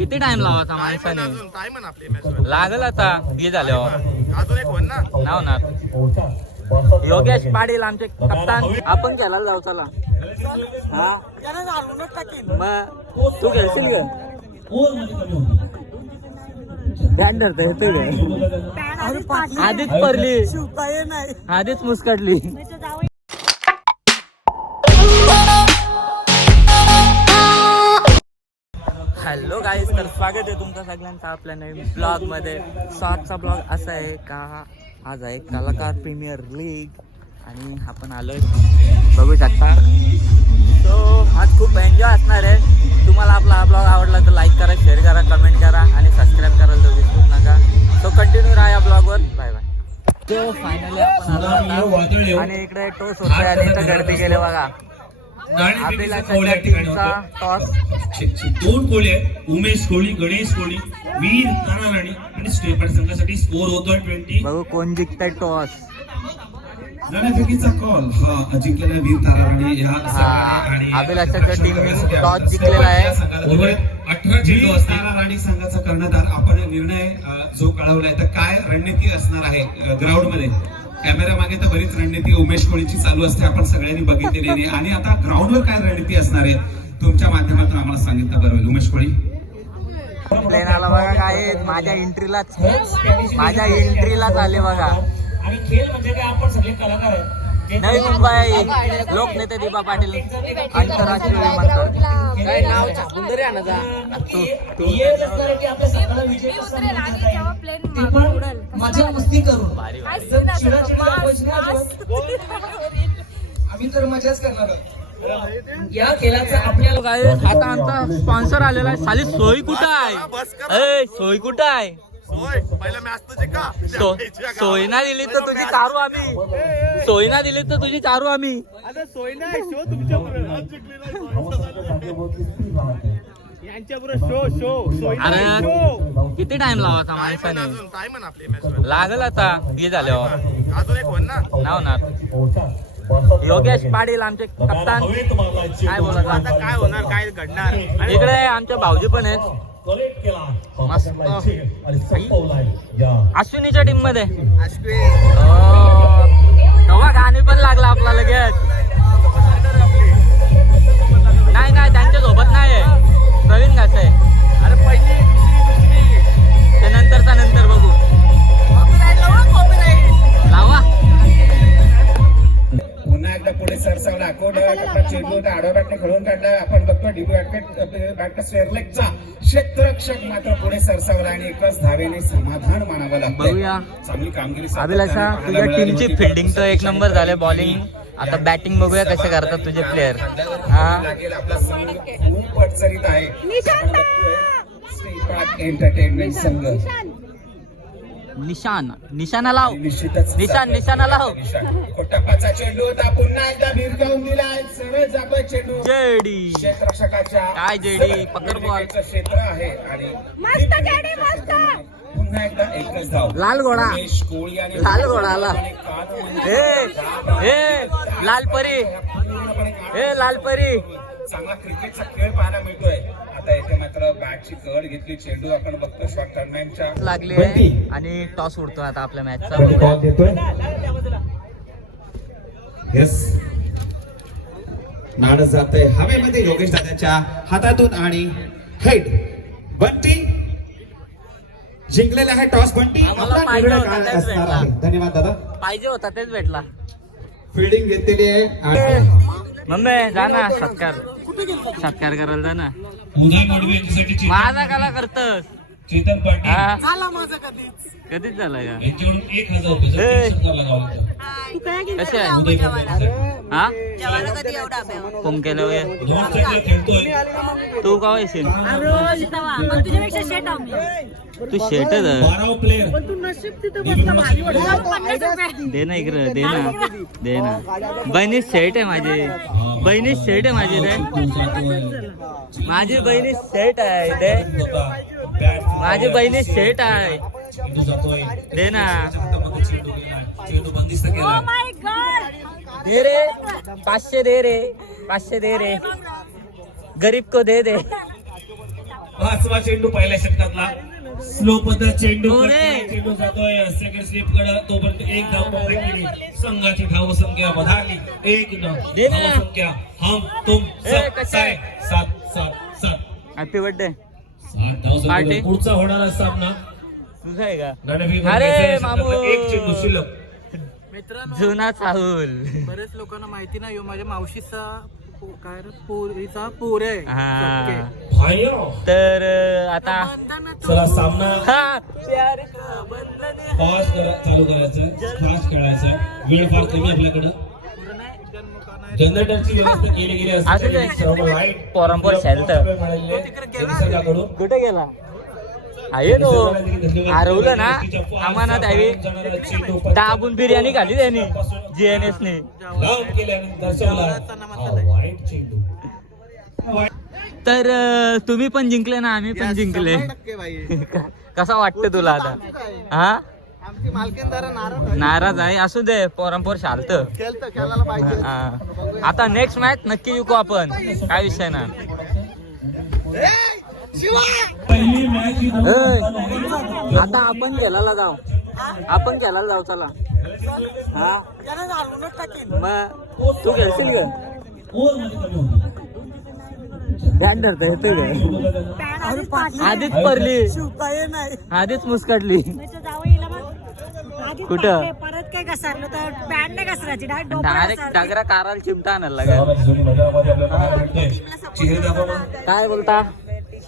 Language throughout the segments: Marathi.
किती टाइम लावायचा माणसाने? लागल आता हे झाल्यावर नाव ना. योगेश पाटील आमचे कप्तान. आपण खेळायला जाऊ चला. हा मग तू खेळशील का? आधीच पडली, आधीच मुस्कटली. हॅलो गाईज, तर स्वागत आहे तुमचं सगळ्यांचं आपल्या नवीन ब्लॉग मध्ये. सो आजचा ब्लॉग असा आहे का आज आहे कलाकार प्रीमियर लीग आणि आपण आलोय बघू शकता. सो आज खूप एन्जॉय असणार आहे. तुम्हाला आपला हा ब्लॉग आवडला तर लाईक करा, शेअर करा, कमेंट करा आणि सबस्क्राईब करायला तर विसरू नका. सो कंटिन्यू राहा या ब्लॉगवर. Bye bye. तो फायनली आपण आलो आता आणि इकडे टोस होतोय आणि इथं गर्दी गेले बघा. अभिलाषाच्या टीमचा टॉस. दोन कोळी आहेत, उमेश कोळी, गणेश कोळी, वीर ताराराणी आणि स्टेपर संघासाठी स्कोर होतोय 20. बघू कोण जिंकतंय टॉस. नाणेफेकीचा कॉल हा अजिंक्यला वीर ताराराणी या आणि अभिलाषाच्या टीमने टॉस जिंकलेला आहे. 18 चेंडू असतील. ताराराणी संघाचा कर्णधार आपण निर्णय जो कळवलाय तर काय रणनीती असणार आहे ग्राउंड मध्ये. कॅमेरा मागे तर बरीच रणनीती उमेश कोळीची चालू असते, आपण सगळ्यांनी बघितलेली आहे. आणि आता ग्राउंडवर काय रणनीती असणार आहे तुमच्या माध्यमातून आम्हाला सांगितलं बरोबर. उमेश कोळी प्लेन आला बघा काय माझ्या एंट्रीलाच आले बघा. आणि खेळ म्हणजे काय, आपण सगळे कलाकार आहेत. नवी मुंबई लोकनेते दीपा पाटील आंतरराष्ट्रीय विमानतळ. काय नाव सुंदर आहे ना. मजा मस्ती करून आम्ही तर मजाच करणार आहोत. या खेळाचा आपल्याला आता आमचा स्पॉन्सर आलेला आहे. साली सोय कुठं आहे? सोय कुठं आहे? सोय ना दिली तर तुझी चारू आम्ही. सोय ना दिली तर तुझी चारू आम्ही. अरे किती टाइम लावायचा माणसाने? लागल आता हे झाल्यावर नाव ना. योगेश पाटील आमचे कप्तान. काय बोलायचं आता, काय होणार, काय घडणार. इकडे आमचे भाऊजी पण आहेत मस्त. अश्विनीच्या टीम मध्ये तेव्हा गाणी पण लागला आपला लगेच. नाही नाही त्यांच्या सोबत नाही, प्रवीण घास आहे. अरे पैसे ते नंतरचा नंतर बघू. लावा पुन्हा एकदा पुढे सरसावला. चेंडू आडवा बॅटने खेळून काढला. आपण बघतो डिबू बॅट स्वेअरलेगचा क्षेत्ररक्षक मात्र पुढे सरसावला आणि एकच धावेने समाधान मानावं लागतं. बघूया चांगली कामगिरी अभिलाषा. तुझ्या टीमची फिल्डिंग तर एक नंबर झाले. बॉलिंग आता बॅटिंग बघूया कसे करतात तुझे प्लेयर. आपला संघ खूप अडचणीत आहे. एंटरटेनमेंट संघ निशाणा लाव. निशाणा लाव. कोटप्पाचा चेंडू होता. पुन्हा एकदा भिरकावून दिलाय. सरळ जातोय चेंडू. जेडी क्षेत्ररक्षकाच्या काय जेडी पकड बॉल. क्षेत्र आहे आणि पुन्हा एकदा एकच धाव. लाल घोडा. लाल घोडा आला. लाल परी. लाल परी. चांगला क्रिकेटचा खेळ पाहायला मिळतोय. आता इथे मात्र बॅटची कड घेतली. चेंडू आपण बघतो शॉर्ट टर्नमॅनच्या लागली आहे आणि टॉस उडतो आता आपल्या मॅचचा. येस नाड जातंय हवेमध्ये योगेश दादाच्या हातातून आणि हेड. बंटी जिंकलेला आहे टॉस. बंटी धन्यवाद दादा. पाहिजे होता तेच भेटला. फिल्डिंग घेतलेली आहे. मम्मी जा ना सत्कार करायला जा ना. माझा कला करतस. चेतन पाटील कधीच झाला का? यांच्याकडून 1000 रुपये कसे आहे? हा फोन केलं तू का येशील? तू शेटच दे ना इकडं. दे ना बहिणी सेट आहे माझी. बहिणी सेट आहे माझी. माझी बहिणी सेट आहे इथे. माझी बहिणी सेट आहे. दे ना. दे रे 500 दे रे. 500 दे रे. गरीब को दे दे. 5वा चेंडू पहिल्या षटकातला स्लो पद्धत चेंडू हो रे. चेंडू जातोय सेकंड स्लिप कडे तोपर्यंत एक धाव पकडली संघाची धावसंख्या वधारली 1-9 दे ना. धावसंख्या हम तुम सब कसा साय आहे? 7-7-7 हॅपी बर्थडे 7 धावसंख्या पार्टी? पुढचा होणारा सामना तुझा आहे का नाणेफेक अरे, षटकातला मामू. एक चेंडू शिल्लक जुना चाहूल बरेच लोकांना माहिती नाही हो, माझ्या मावशीचा काय रे, पोरीचा पोर आहे हा ओके. भाया तर आता चला सामना हा प्यार का बंधन है. फास्ट चालू करायचं फास्ट खेळायचं वेळ फार कमी आपल्याकडं जनरेटरची व्यवस्था केली गेली असू दे. सर्व लाईट पोरांपोर शेल्टर. निसर्गाकडून कुठे गेला आहे तो हरवलं ना आम्हाला द्यावी दाबून बिर्याणी खाली त्यांनी जीएनएस ने लावून केले आणि दर्शवला हा वाईट चेंडू तर तुम्ही पण जिंकले ना आम्ही पण जिंकले 100% बाई. कसा वाटतं तुला आता हा आमची मालकीन जरा नाराज आहे. नाराज आहे असू दे पोरांपोर शालत खेळायला पाहिजे हा. आता नेक्स्ट मॅच नक्की जिंकू आपण काय विषय ना पहिली मॅच आता आपण खेळायला जाऊ आपण खेळायला जाऊ चला हा मग तू खेळशील का ध्यान धरता येते काय आधीच पडली आधीच मुस्कटली कुठं? परत काय घसरलं तर पॅड नाही घसरायची डायरेक्ट डायरेक्ट डागरा काराला चिमटा आणायला लागेल चेहरे दाखवा काय बोलता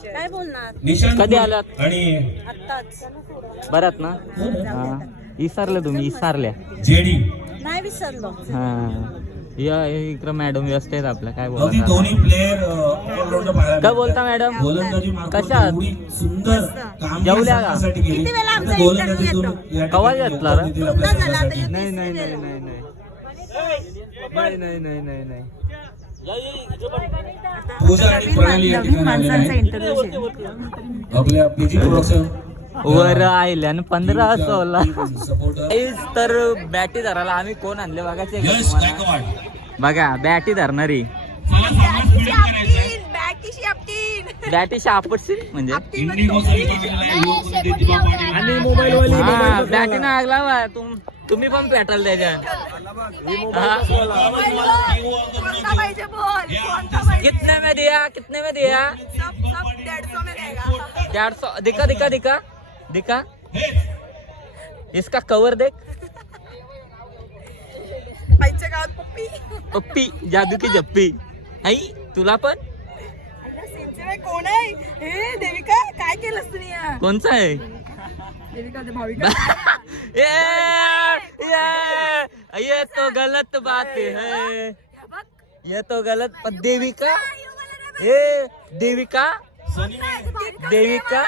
काय बोलणार निशांत कधी आलात? आणि आत्ताच बरात ना हा. विसरले तुम्ही विसरल्या जेडी नाही विसरलो हा या इकडं मॅडम व्यस्त आहेत आपल्या काय अगदी बोलता दोन्ही प्लेयर ऑलराऊंडर पाहायला काय बोलता मॅडम गोलंदाजी मार्फत कशा आहात? एवढी सुंदर काम जेवल्या का? किती वेळा आमचा गोलंदाजीतून interview या कवा ठिकाणी घेतला रे? दिला आपल्या झाला आता संघासाठी. नाही नाही नाही नाही नाही नाही नाही नाही नाही नाही पूजा आणि प्रणाली या ठिकाणी आलेल्या आहेत. आपल्या पीजी प्रोडक्शन वर आयल्यान 15 सपोर्टर तर बॅटी धरायला आम्ही कोण आणले बघायचे का यश तुम्हाला? गायकवाड बघा बॅटी धरणारी चला सामना स्पीड करायचा बॅटी शापडशील म्हणजे इंडिगोचा विभाग आलेला आहे. युवक उन्नती दिपा पाटील आणि मोबाईल हा बॅटी ना लागला बा तुम्ही पण पेटाल त्याच्या कितने में दिया 150 दिखा दिखा दिखा दिखा इसका कवर देख पप्पी जादू की जप्पी आई तुला पण कोण आहे हे देविका काय केलंस तुम्ही कोणचा आहे देविका भाविका ये तो गलत बात है ये तो गलत देविका देविका देविका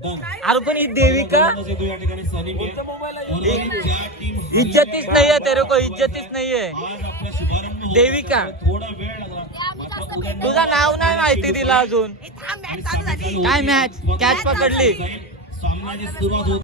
अरे पण ही देविका या ठिकाणी सनी ज्या टीम इज्जतीच नाही है तेरे को इज्जतीच नाही है आज आपला शुभारंभ होतो. देविका थोडा वेळ लागला मात्र उद्या तुझं नाव नाही माहिती दिला अजून काय मॅच कॅच पकडली सामन्याची सुरुवात होती